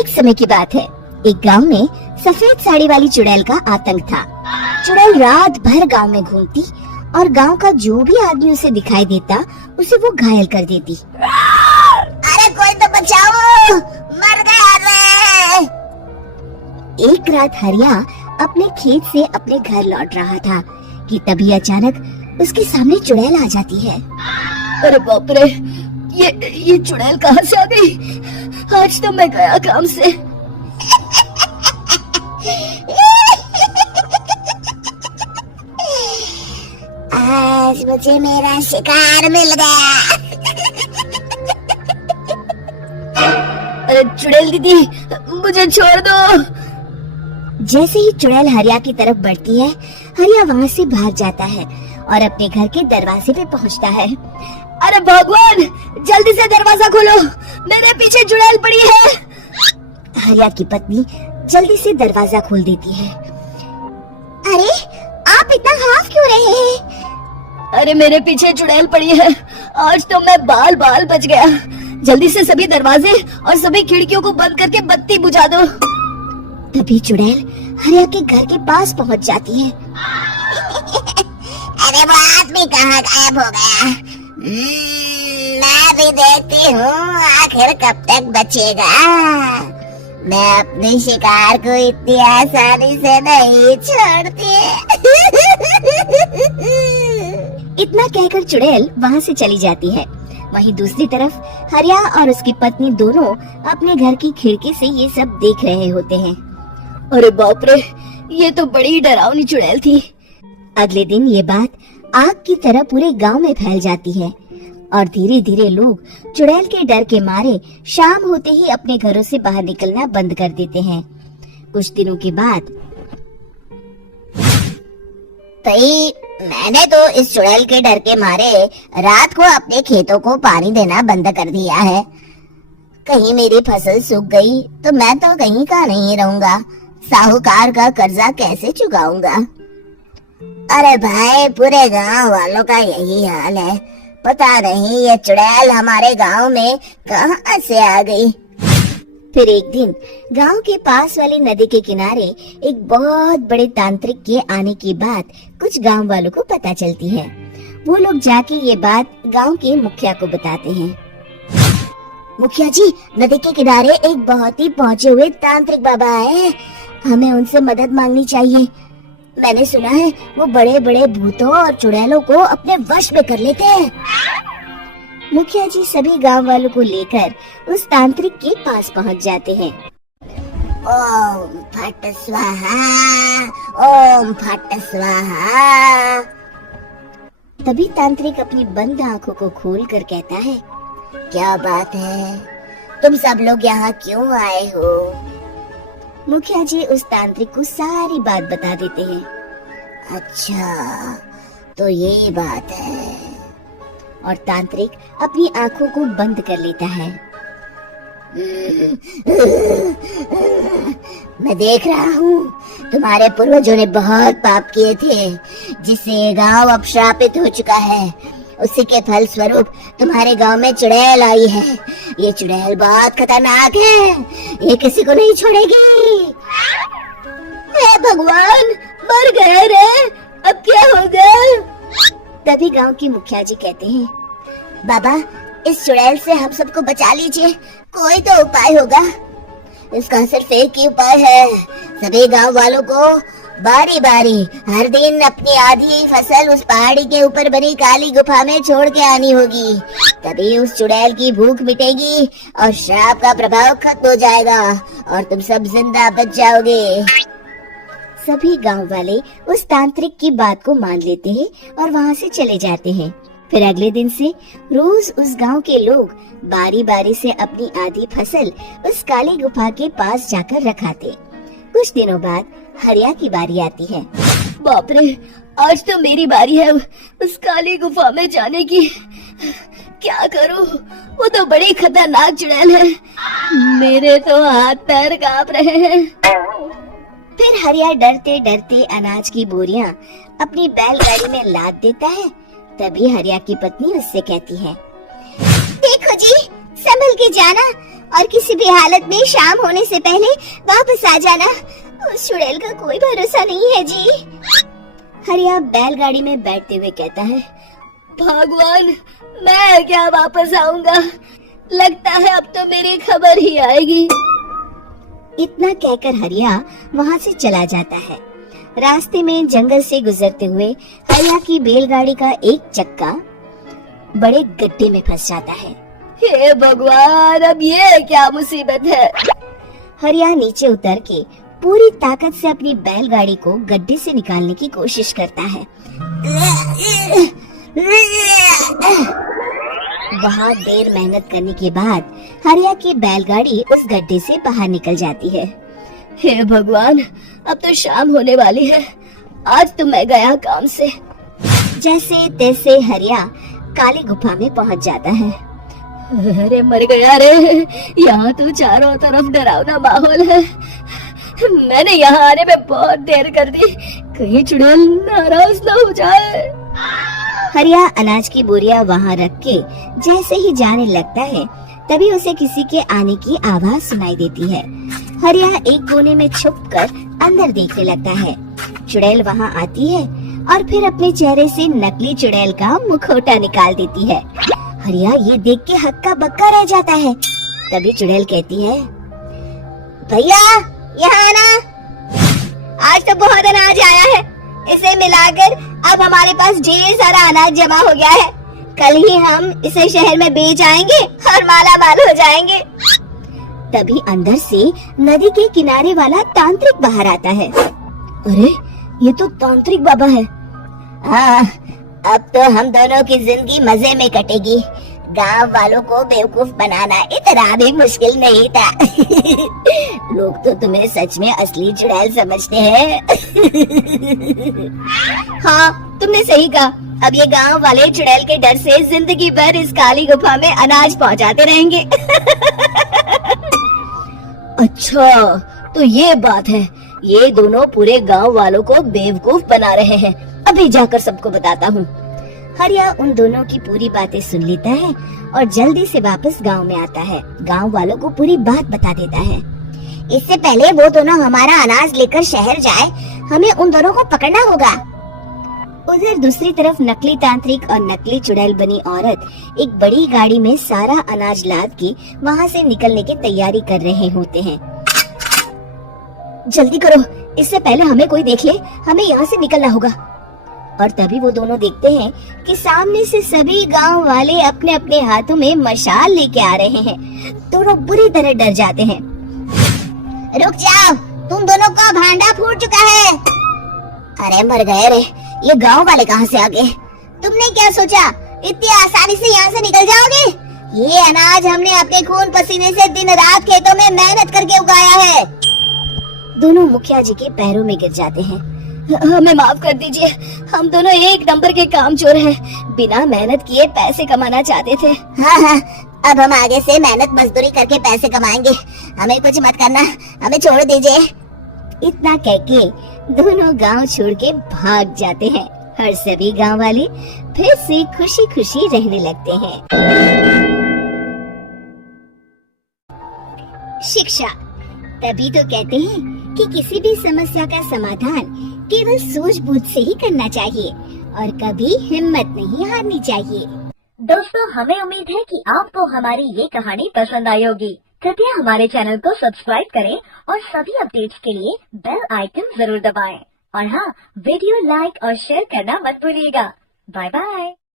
एक समय की बात है, एक गांव में सफेद साड़ी वाली चुड़ैल का आतंक था। चुड़ैल रात भर गांव में घूमती और गांव का जो भी आदमी उसे दिखाई देता उसे वो घायल कर देती। अरे कोई तो बचाओ, मर गया मैं। एक रात हरिया अपने खेत से अपने घर लौट रहा था कि तभी अचानक उसके सामने चुड़ैल आ जाती है। अरे बाप रे, ये चुड़ैल कहाँ से आ गई? आज तो मैं गया काम से। आज मुझे मेरा शिकार मिल गया। अरे चुड़ैल दीदी, मुझे छोड़ दो। जैसे ही चुड़ैल हरिया की तरफ बढ़ती है, हरिया वहाँ से भाग जाता है और अपने घर के दरवाजे पे पहुँचता है। अरे भगवान, जल्दी से दरवाजा खोलो, मेरे पीछे चुड़ैल पड़ी है। हरिया की पत्नी जल्दी से दरवाजा खोल देती है। अरे आप इतना हाफ क्यों रहे हैं? अरे मेरे पीछे चुड़ैल पड़ी है, आज तो मैं बाल बच गया। जल्दी से सभी दरवाजे और सभी खिड़कियों को बंद करके बत्ती बुझा दो। तभी चुड़ैल हरिया के घर के पास पहुंच जाती है। अरे वो आदमी कहाँ गायब हो गया? मैं भी देखती हूँ आखिर कब तक बचेगा। मैं अपने शिकार को इतनी आसानी से नहीं छोड़ती। इतना कहकर चुड़ैल वहाँ से चली जाती है। वहीं दूसरी तरफ हरिया और उसकी पत्नी दोनों अपने घर की खिड़की से ये सब देख रहे होते हैं। अरे बाप रे, ये तो बड़ी डरावनी चुड़ैल थी। अगले दिन ये बात आग की तरह पूरे गांव में फैल जाती है और धीरे धीरे लोग चुड़ैल के डर के मारे शाम होते ही अपने घरों से बाहर निकलना बंद कर देते हैं। कुछ दिनों के बाद भाई, मैंने तो इस चुड़ैल के डर के मारे रात को अपने खेतों को पानी देना बंद कर दिया है। कहीं मेरी फसल सूख गई तो मैं तो कहीं का नहीं रहूंगा। साहूकार का कर्जा कैसे चुकाऊंगा? अरे भाई, पूरे गांव वालों का यही हाल है। पता नहीं ये चुड़ैल हमारे गांव में कहां से आ गई। फिर एक दिन गांव के पास वाली नदी के किनारे एक बहुत बड़े तांत्रिक के आने की बात कुछ गांव वालों को पता चलती है। वो लोग जाके ये बात गांव के मुखिया को बताते हैं। मुखिया जी, नदी के किनारे एक बहुत ही पहुंचे हुए तांत्रिक बाबा है, हमें उनसे मदद मांगनी चाहिए। मैंने सुना है वो बड़े बड़े भूतों और चुड़ैलों को अपने वश में कर लेते हैं। मुखिया जी सभी गांव वालों को लेकर उस तांत्रिक के पास पहुंच जाते हैं। ओम फट स्वाहा, ओम फट स्वाहा। तभी तांत्रिक अपनी बंद आंखों को खोलकर कहता है, क्या बात है, तुम सब लोग यहाँ क्यों आए हो? मुखिया जी उस तांत्रिक को सारी बात बता देते हैं। अच्छा, तो ये बात है। और तांत्रिक अपनी आंखों को बंद कर लेता है। मैं देख रहा हूँ तुम्हारे पूर्वजों ने बहुत पाप किए थे, जिससे ये गांव अब श्रापित हो चुका है। उसी के फल स्वरूप तुम्हारे गांव में चुड़ैल आई है। ये चुड़ैल बहुत खतरनाक है, ये किसी को नहीं छोड़ेगी। हे भगवान, मर गए रे, अब क्या होगा? तभी गांव के मुखिया जी कहते हैं, बाबा, इस चुड़ैल से हम सबको बचा लीजिए, कोई तो उपाय होगा। इसका सिर्फ एक ही उपाय है, सभी गांव वालों को बारी बारी हर दिन अपनी आधी फसल उस पहाड़ी के ऊपर बनी काली गुफा में छोड़ के आनी होगी। तभी उस चुड़ैल की भूख मिटेगी और श्राप का प्रभाव खत्म हो जाएगा और तुम सब जिंदा बच जाओगे। सभी गांव वाले उस तांत्रिक की बात को मान लेते हैं और वहाँ से चले जाते हैं। फिर अगले दिन से रोज उस गांव के लोग बारी बारी से अपनी आधी फसल उस काली गुफा के पास जाकर रखाते। कुछ दिनों बाद हरिया की बारी आती है। बाप रे, आज तो मेरी बारी है उस काली गुफा में जाने की। क्या करूं, वो तो बड़ी खतरनाक चुड़ैल है, मेरे तो हाथ पैर कांप रहे हैं। फिर हरिया डरते डरते अनाज की बोरियां अपनी बैलगाड़ी में लाद देता है। तभी हरिया की पत्नी उससे कहती है, देखो जी, संभल के जाना और किसी भी हालत में शाम होने से पहले वापस आ जाना। उस चुड़ैल का कोई भरोसा नहीं है जी। हरिया बैलगाड़ी में बैठते हुए कहता है, भगवान, मैं क्या वापस आऊंगा? लगता है अब तो मेरी खबर ही आएगी। इतना कहकर हरिया वहाँ से चला जाता है। रास्ते में जंगल से गुजरते हुए हरिया की बैलगाड़ी का एक चक्का बड़े गड्ढे में फंस जाता है। हे भगवान, अब ये क्या मुसीबत है? हरिया नीचे उतर के पूरी ताकत से अपनी बैलगाड़ी को गड्ढे से निकालने की कोशिश करता है। बहुत देर मेहनत करने के बाद हरिया की बैलगाड़ी उस गड्ढे से बाहर निकल जाती है। हे भगवान, अब तो शाम होने वाली है। आज तो मैं गया काम से। जैसे तैसे हरिया काली गुफा में पहुंच जाता है। अरे मर गया रे, यहाँ तो चारों तरफ डरावना माहौल है। मैंने यहाँ आने में बहुत देर कर दी, कहीं चुड़ैल नाराज ना हो जाए। हरिया अनाज की बोरियां वहाँ रख के जैसे ही जाने लगता है, तभी उसे किसी के आने की आवाज सुनाई देती है। हरिया एक कोने में छुपकर अंदर देखने लगता है। चुड़ैल वहाँ आती है और फिर अपने चेहरे से नकली चुड़ैल का मुखौटा निकाल देती है। हरिया ये देख के हक्का बक्का रह जाता है। तभी चुड़ैल कहती है, भैया यहाँ आना, आज तो बहुत अनाज आया है। इसे मिलाकर अब हमारे पास ढेर सारा अनाज जमा हो गया है। कल ही हम इसे शहर में बेच आएंगे और माला माल हो जाएंगे। तभी अंदर से नदी के किनारे वाला तांत्रिक बाहर आता है। अरे, ये तो तांत्रिक बाबा है। हाँ, अब तो हम दोनों की जिंदगी मजे में कटेगी। गांव वालों को बेवकूफ बनाना इतना भी मुश्किल नहीं था। लोग तो तुम्हें सच में असली चुड़ैल समझते हैं। हाँ, तुमने सही कहा। अब ये गांव वाले चुड़ैल के डर से जिंदगी भर इस काली गुफा में अनाज पहुंचाते रहेंगे। अच्छा, तो ये बात है। ये दोनों पूरे गांव वालों को बेवकूफ बना रहे हैं। अभी जाकर सबको बताता हूँ। हरिया उन दोनों की पूरी बातें सुन लेता है और जल्दी से वापस गांव में आता है। गांव वालों को पूरी बात बता देता है। इससे पहले वो दोनों हमारा अनाज लेकर शहर जाए, हमें उन दोनों को पकड़ना होगा। उधर दूसरी तरफ नकली तांत्रिक और नकली चुड़ैल बनी औरत एक बड़ी गाड़ी में सारा अनाज लाद के वहाँ से निकलने की तैयारी कर रहे होते हैं। जल्दी करो, इससे पहले हमें कोई देख ले। हमें यहाँ से निकलना होगा। और तभी वो दोनों देखते हैं कि सामने से सभी गांव वाले अपने अपने हाथों में मशाल लेके आ रहे हैं। दोनों बुरी तरह डर जाते हैं। रुक जाओ, तुम दोनों का भांडा फूट चुका है। अरे मर गए रे, ये गांव वाले कहाँ से आ गए? तुमने क्या सोचा इतनी आसानी से यहाँ से निकल जाओगे? ये अनाज हमने अपने खून पसीने से दिन रात खेतों में मेहनत करके उगाया है। दोनों मुखिया जी के पैरों में गिर जाते हैं। हमें माफ कर दीजिए, हम दोनों एक नंबर के कामचोर हैं। बिना मेहनत किए पैसे कमाना चाहते थे। हाँ, अब हम आगे से मेहनत मजदूरी करके पैसे कमाएंगे। हमें कुछ मत करना, हमें छोड़ दीजिए। इतना कहके दोनों गांव छोड़ के भाग जाते हैं और सभी गांव वाले फिर से खुशी खुशी रहने लगते हैं। शिक्षा, तभी तो कहते हैं कि किसी भी समस्या का समाधान केवल सूझबूझ से ही करना चाहिए और कभी हिम्मत नहीं हारनी चाहिए। दोस्तों, हमें उम्मीद है कि आपको हमारी ये कहानी पसंद आई होगी। कृपया हमारे चैनल को सब्सक्राइब करें और सभी अपडेट्स के लिए बेल आइकन जरूर दबाएं। और हाँ, वीडियो लाइक और शेयर करना मत भूलिएगा। Bye bye.